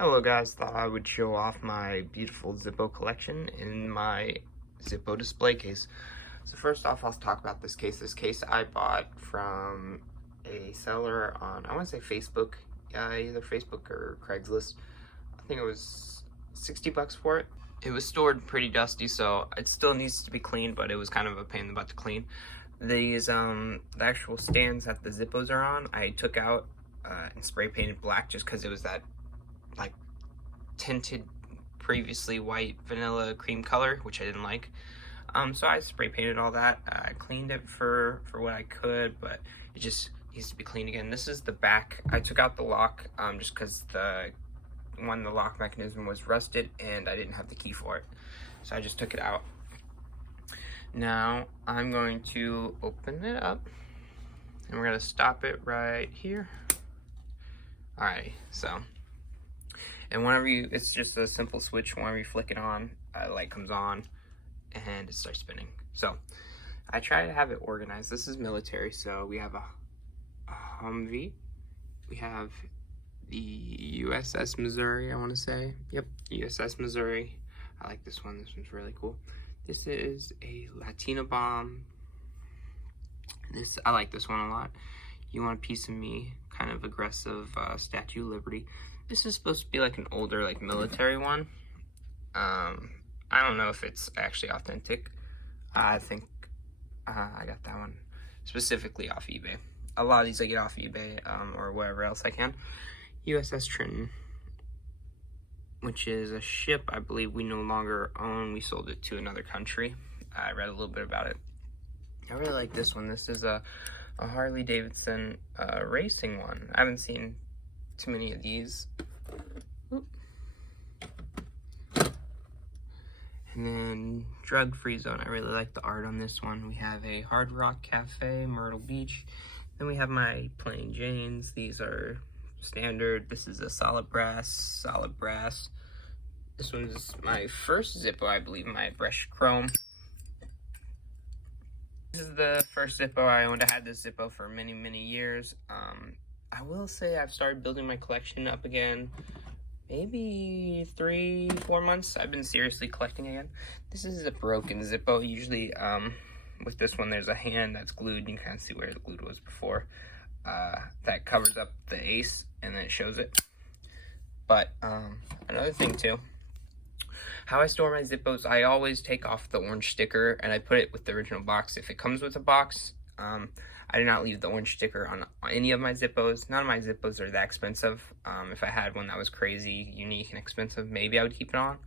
Hello guys, thought I would show off my beautiful Zippo collection in my Zippo display case. So first off, I'll talk about this case. This case I bought from a seller on, I want to say Facebook, either Facebook or Craigslist. I think it was 60 bucks for it. It was stored pretty dusty, so it still needs to be cleaned, but it was kind of a pain in the butt to clean. These, the actual stands that the Zippos are on, I took out and spray painted black just because it was that like tinted previously white vanilla cream color, which I didn't like. So I spray painted all that. I cleaned it for what I could, but it just needs to be cleaned again. This is the back. I took out the lock just because the lock mechanism was rusted and I didn't have the key for it, so I just took it out. Now I'm going to open it up and we're gonna stop it right here. Alright, so, and whenever it's just a simple switch. Whenever you flick it on, the light comes on and it starts spinning. So I try to have it organized. This is military, so we have a Humvee. We have the USS Missouri, I want to say. Yep, USS Missouri. I like this one. This one's really cool. This is a Latina bomb. I like this one a lot. You Want a Piece of Me, kind of aggressive Statue of Liberty. This is supposed to be like an older, like military one. I don't know if it's actually authentic. I think I got that one specifically off eBay. A lot of these I get off eBay or wherever else I can. USS Trenton, which is a ship I believe we no longer own. We sold it to another country. I read a little bit about it. I really like this one. This is a Harley Davidson racing one. I haven't seen too many of these. Oop. And then Drug Free Zone. I really like the art on this one. We have a Hard Rock Cafe, Myrtle Beach. Then we have my plain Janes. These are standard. This is a solid brass. This one's my first Zippo, I believe, my brushed chrome. This is the first Zippo I owned. I had this Zippo for many, many years. I will say I've started building my collection up again. Maybe 3-4 months. I've been seriously collecting again. This is a broken Zippo. Usually, with this one, there's a hand that's glued. You can kind of see where the glue was before. That covers up the ace, and then it shows it. But another thing too, how I store my Zippos, I always take off the orange sticker and I put it with the original box. If it comes with a box, I do not leave the orange sticker on any of my Zippos. None of my Zippos are that expensive. If I had one that was crazy, unique, and expensive, maybe I would keep it on.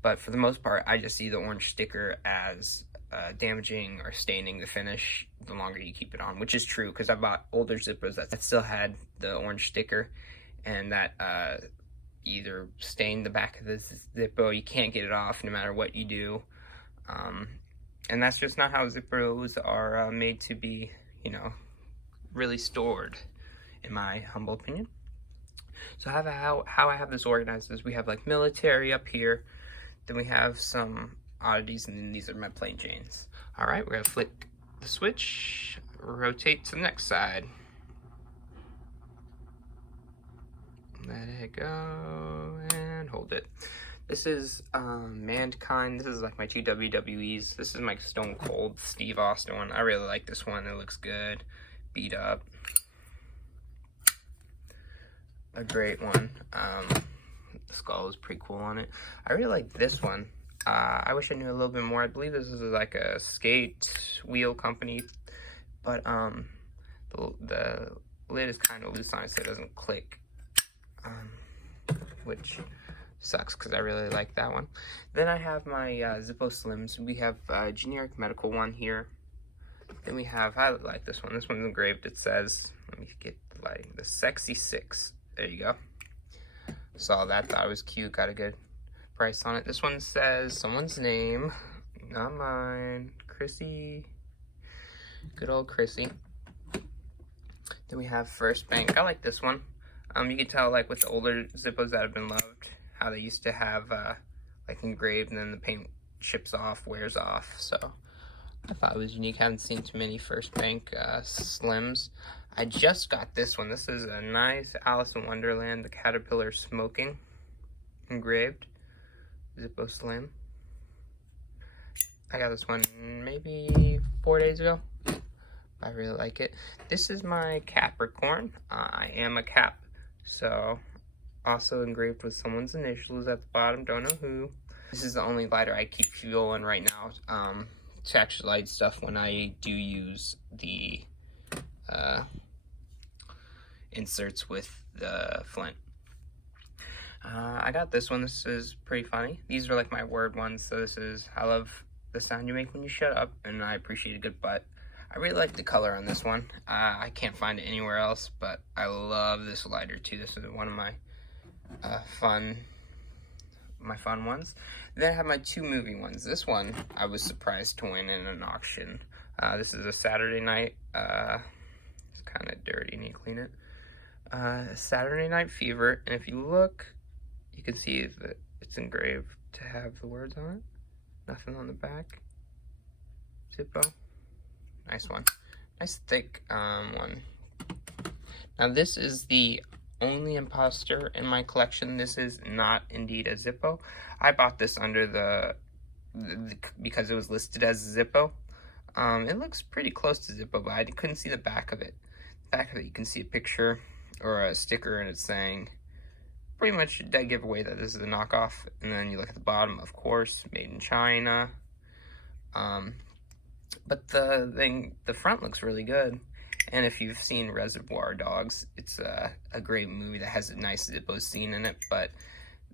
But for the most part, I just see the orange sticker as damaging or staining the finish the longer you keep it on, which is true because I bought older Zippos that still had the orange sticker and that either stained the back of the Zippo. You can't get it off no matter what you do. And that's just not how Zippos are made to be, you know, really stored, in my humble opinion. So how I have this organized is we have like military up here, then we have some oddities, and then these are my plain Janes. All right, we're gonna flick the switch, rotate to the next side. Let it go and hold it. This is Mankind. This is like my two WWEs. This is my Stone Cold Steve Austin one. I really like this one. It looks good. Beat up. A great one. The skull is pretty cool on it. I really like this one. I wish I knew a little bit more. I believe this is like a skate wheel company, but the lid is kind of loose on it, so it doesn't click. Which sucks because I really like that one. Then I have my Zippo Slims. We have a generic medical one here. Then we have, I like this one. This one's engraved. It says, let me get the lighting, the Sexy 6. There you go. Saw that, thought it was cute, got a good price on it. This one says someone's name, not mine, Chrissy. Good old Chrissy. Then we have First Bank. I like this one. You can tell, like, with the older Zippos that have been loved, how they used to have, like, engraved, and then the paint chips off, wears off, so I thought it was unique. I haven't seen too many First Bank Slims. I just got this one. This is a nice Alice in Wonderland, the Caterpillar Smoking. Engraved Zippo Slim. I got this one maybe 4 days ago. I really like it. This is my Capricorn. I am a Cap, so also engraved with someone's initials at the bottom. Don't know who. This is the only lighter I keep fuel in right now to actually light stuff when I do use the inserts with the flint. I got this one. This is pretty funny. These are like my word ones. So this is, I love the sound you make when you shut up, and I appreciate a good butt. I really like the color on this one. I can't find it anywhere else, but I love this lighter too. This is one of my fun ones. Then I have my 2 movie ones. This one I was surprised to win in an auction. This is a Saturday night. It's kind of dirty. Need to clean it. Saturday Night Fever, and if you look, you can see that it's engraved to have the words on it. Nothing on the back. Zippo. Nice one. Nice thick one. Now this is the only imposter in my collection. This is not indeed a Zippo. I bought this under because it was listed as a Zippo. It looks pretty close to Zippo, but I couldn't see the back of it. The back of it, you can see a picture or a sticker, and it's saying pretty much that giveaway that this is a knockoff. And then you look at the bottom, of course, made in China. But the front looks really good. And if you've seen Reservoir Dogs, it's a great movie that has a nice Zippo scene in it. But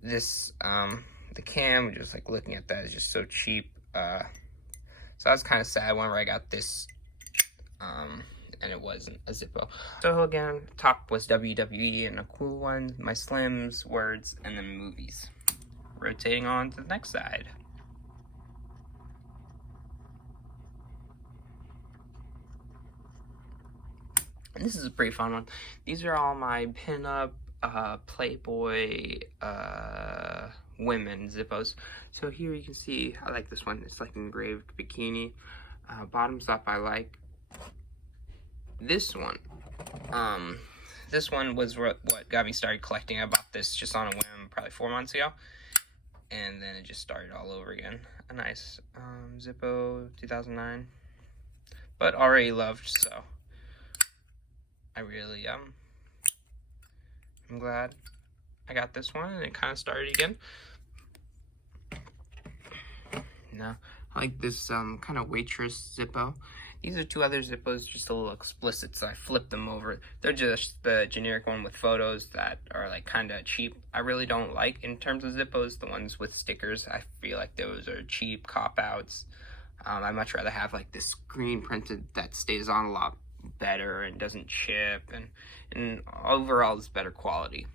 this, the cam, just like looking at that, is just so cheap. So I was kind of sad whenever I got this, and it wasn't a Zippo. So again, top was WWE and a cool one, my Slims, words, and then movies. Rotating on to the next side. And this is a pretty fun one. These are all my pinup, Playboy, women Zippos. So here you can see, I like this one. It's like engraved bikini. Bottoms up, I like. This one. This one was what got me started collecting. I bought this just on a whim probably 4 months ago. And then it just started all over again. A nice Zippo 2009. But already loved, so I really I'm glad I got this one, and it kind of started again. Now, I like this kind of waitress Zippo. These are 2 other Zippos, just a little explicit, so I flipped them over. They're just the generic one with photos that are like kind of cheap. I really don't like, in terms of Zippos, the ones with stickers. I feel like those are cheap cop-outs. I'd much rather have like this screen printed that stays on a lot better and doesn't chip, and overall is better quality.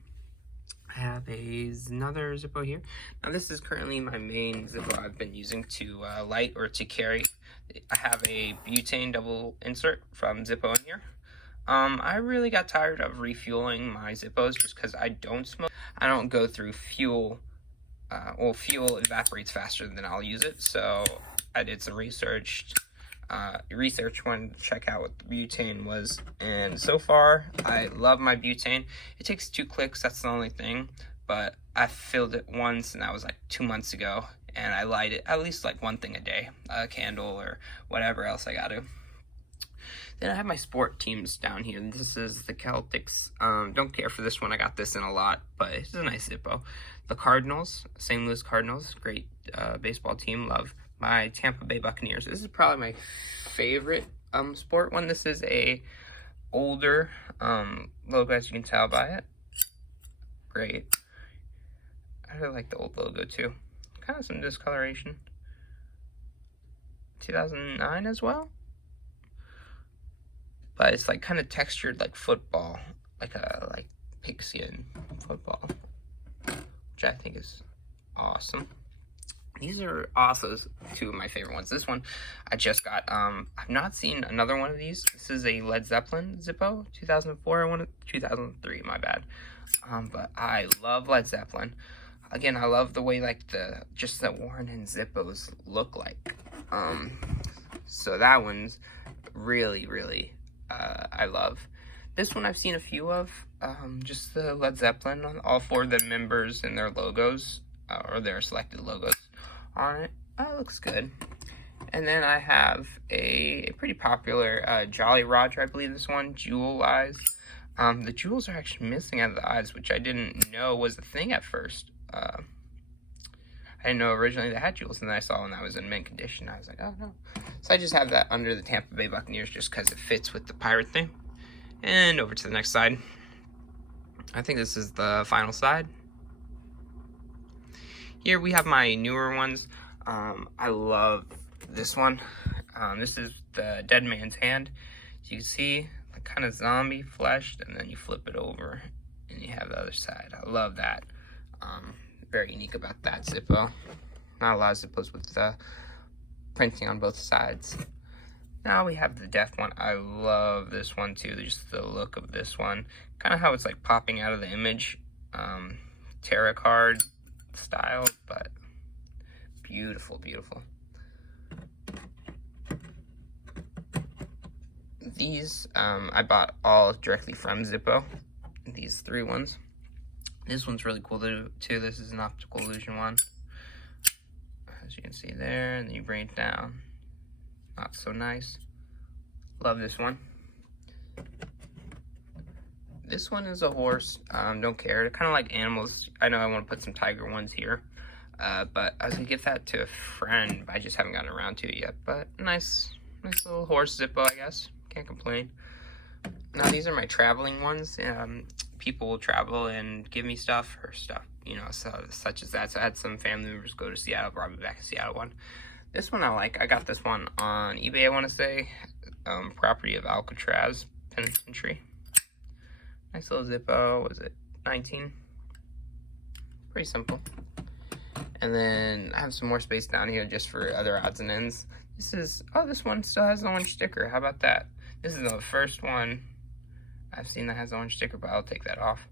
I have another Zippo here. Now this is currently my main Zippo I've been using to light or to carry. I have a butane double insert from Zippo in here. I really got tired of refueling my Zippos just because I don't smoke. I don't go through fuel. Well, fuel evaporates faster than I'll use it, so I did some research. Wanted to check out what the butane was, and so far I love my butane. It takes 2 clicks, that's the only thing, but I filled it once, and that was like 2 months ago, and I light it at least like one thing a day, a candle or whatever else I gotta. Then I have my sport teams down here. This is the Celtics. Don't care for this one, I got this in a lot, but it's a nice Zippo. The Cardinals, St. Louis Cardinals, great baseball team, love. My Tampa Bay Buccaneers. This is probably my favorite sport one. This is a older logo, as you can tell by it. Great. I really like the old logo too. Kind of some discoloration. 2009 as well. But it's like kind of textured like football, like pigskin football, which I think is awesome. These are also 2 of my favorite ones. This one I just got. I've not seen another one of these. This is a Led Zeppelin Zippo, 2004, 2003, my bad. But I love Led Zeppelin. Again, I love the way like the worn in Zippos look like. So that one's really, really I love. This one I've seen a few of, just the Led Zeppelin, all 4 of the members and their logos, or their selected logos on it. Looks good. And then I have a pretty popular Jolly Roger, I believe this one, Jewel Eyes. The jewels are actually missing out of the eyes, which I didn't know was a thing at first. I didn't know originally they had jewels, and then I saw when that was in mint condition. I was like, oh no. So I just have that under the Tampa Bay Buccaneers just because it fits with the pirate thing. And over to the next side. I think this is the final side. Here we have my newer ones. I love this one. This is the Dead Man's Hand. As you can see, like kind of zombie fleshed, and then you flip it over and you have the other side. I love that. Very unique about that Zippo. Not a lot of Zippos with printing on both sides. Now we have the deaf one. I love this one too, just the look of this one. Kind of how it's like popping out of the image. Tarot card style, but beautiful, beautiful. These, I bought all directly from Zippo. These 3 ones. This one's really cool too. This is an Optical Illusion one. As you can see there, and then you bring it down. Not so nice. Love this one. This one is a horse. Don't care. They're kind of like animals. I know I want to put some tiger ones here. But I was going to give that to a friend. I just haven't gotten around to it yet. But nice little horse Zippo, I guess. Can't complain. Now these are my traveling ones. People will travel and give me stuff or stuff, you know, such as that. So I had some family members go to Seattle, brought me back a Seattle one. This one I like. I got this one on eBay, I want to say. Property of Alcatraz Penitentiary. Nice little Zippo. Was it 19? Pretty simple. And then I have some more space down here just for other odds and ends. This one still has the orange sticker. How about that? This is the first one I've seen that has the orange sticker, but I'll take that off.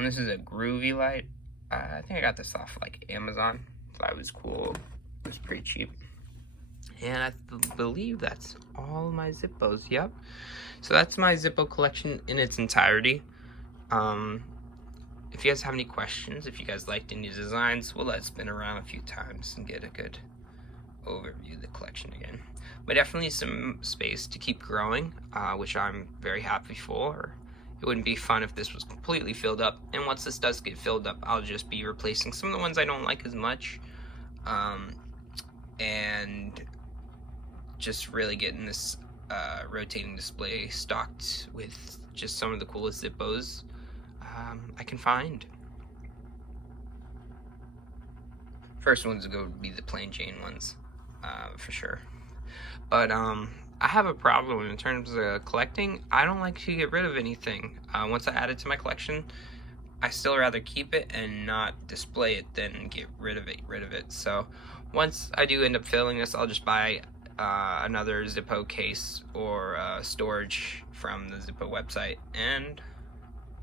This is a groovy light. I think I got this off like Amazon. Thought it was cool. It was pretty cheap. And I believe that's all my Zippos. Yep. So that's my Zippo collection in its entirety. If you guys have any questions, if you guys liked any designs, we'll let it spin around a few times and get a good overview of the collection again. But definitely some space to keep growing, which I'm very happy for. It wouldn't be fun if this was completely filled up. And once this does get filled up, I'll just be replacing some of the ones I don't like as much. And just really getting this rotating display stocked with just some of the coolest Zippos I can find. First ones would be the plain Jane ones, for sure. But I have a problem in terms of collecting. I don't like to get rid of anything. Once I add it to my collection, I still rather keep it and not display it than get rid of it. So once I do end up filling this, I'll just buy another Zippo case or storage from the Zippo website and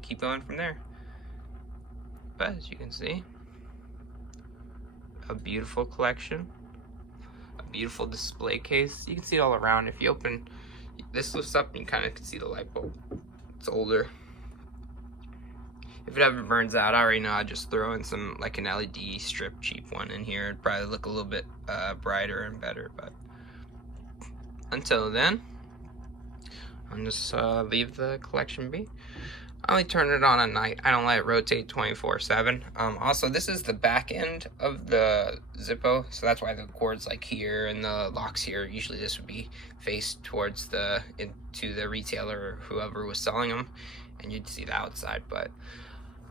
keep going from there. But as you can see, a beautiful collection, a beautiful display case. You can see it all around. If you open this lifts up, you kind of can see the light bulb. It's older. If it ever burns out, I already know I'd just throw in some, like an LED strip cheap one in here. It'd probably look a little bit brighter and better, but until then, I'll just leave the collection be. I only turn it on at night. I don't let it rotate 24/7. Also, this is the back end of the Zippo, so that's why the cord's like here and the lock's here. Usually this would be faced towards into the retailer or whoever was selling them, and you'd see the outside, but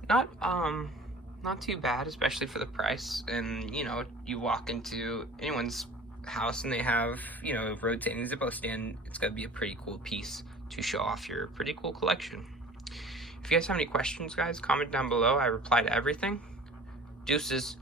not too bad, especially for the price. And you know, you walk into anyone's house and they have, you know, rotating Zippo stand, it's gonna be a pretty cool piece to show off your pretty cool collection. If you guys have any questions, guys, comment down below. I reply to everything. Deuces.